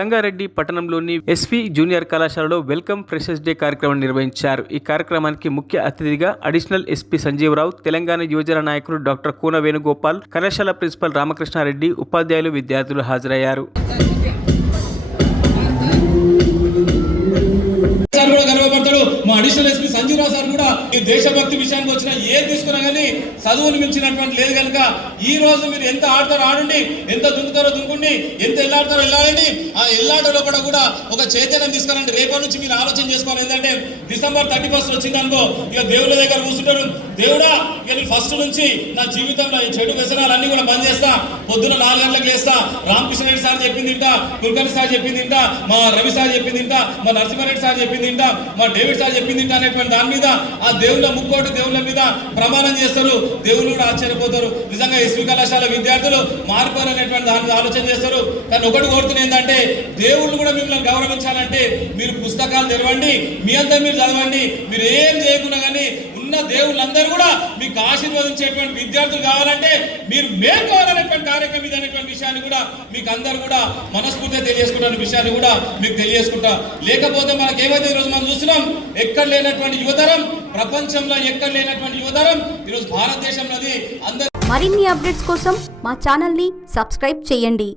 సంగారెడ్డి పట్టణంలోని SV junior కళాశాలలో welcome freshers day కార్యక్రమం నిర్వహించారు. ఈ కార్యక్రమానికి ముఖ్య అతిథిగా అడిషనల్ ఎస్పీ సంజీవరావు, తెలంగాణ యువజన నాయకులు డాక్టర్ కూన వేణుగోపాల్, కళాశాల ప్రిన్సిపల్ రామకృష్ణారెడ్డి, ఉపాధ్యాయులు, విద్యార్థులు హాజరయ్యారు. గర్వపడతాడు. మా అడిషనల్ ఎస్పీ సంజీవరావు సార్ కూడా ఈ దేశభక్తి విషయానికి వచ్చిన ఏది తీసుకున్నా కానీ చదువులు మించినటువంటి లేదు కనుక ఈ రోజు మీరు ఎంత ఆడతారో ఆడండి, ఎంత దుంకుతారో దుంకుండి, ఎంత ఎల్లాడతారో వెళ్ళాలండి. ఆ ఎల్లాటలో కూడా ఒక చైతన్యం తీసుకురండి. రేపటి నుంచి మీరు ఆలోచన చేసుకోవాలి. ఏంటంటే December 31 వచ్చిందనుకో ఇక దేవుళ్ళ దగ్గర కూర్చుంటారు. దేవుడా ఇక ఫస్ట్ నుంచి నా జీవితంలో చెడు వ్యసనాలన్నీ కూడా బంద్ చేస్తా, పొద్దున 4 గంటలకు లేస్తా, రామకృష్ణ రెడ్డి సార్ చెప్పింది ఇంట, కుల్కర్ణి సార్ చెప్పింది ఇంట, మా రవి సార్ చెప్పింది ఇంట, మా నరసింహారెడ్డి సార్ చెప్పింది ఇంట, మా డేవిడ్ సార్ చెప్పింది ఇంట అనేటువంటి దాని మీద ఆ దేవుళ్ళ ముక్కోటి దేవుళ్ళ మీద ప్రమాణం చేస్తారు. దేవుళ్ళు కూడా ఆశ్చర్యపోతారు. నిజంగా ఎస్వి కళాశాల విద్యార్థులు మారిపోవాలనేటువంటి దాని మీద ఆలోచన చేస్తారు. కానీ ఒకటి కోరుతున్నా ఏంటంటే దేవుళ్ళు కూడా మిమ్మల్ని గౌరవించాలంటే మీరు పుస్తకాలు తెరవండి, మీ అంతా మీరు చదవండి. మీరు ఏం చేయకుండా కానీ ఉన్న దేవుళ్ళందరూ కూడా మీకు ఆశీర్వదించేటువంటి విద్యార్థులు కావాలంటే మీరు మేల్కోవాలనేటువంటి కార్యక్రమం ఇది అనేటువంటి విషయాన్ని కూడా మీకు అందరూ కూడా మనస్ఫూర్తిగా తెలియజేసుకుంటున్న విషయాన్ని కూడా మీకు తెలియజేసుకుంటా. లేకపోతే మనకి ఏమైతే ఈరోజు మనం చూస్తున్నాం, ఎక్కడ లేనటువంటి యువతరం, ప్రపంచంలో ఎక్కడ లేనటువంటి యువతరం ఈరోజు భారతదేశంలోది. అందరూ మరిన్ని అప్డేట్స్ కోసం మా ఛానల్ ని సబ్స్క్రైబ్ చేయండి.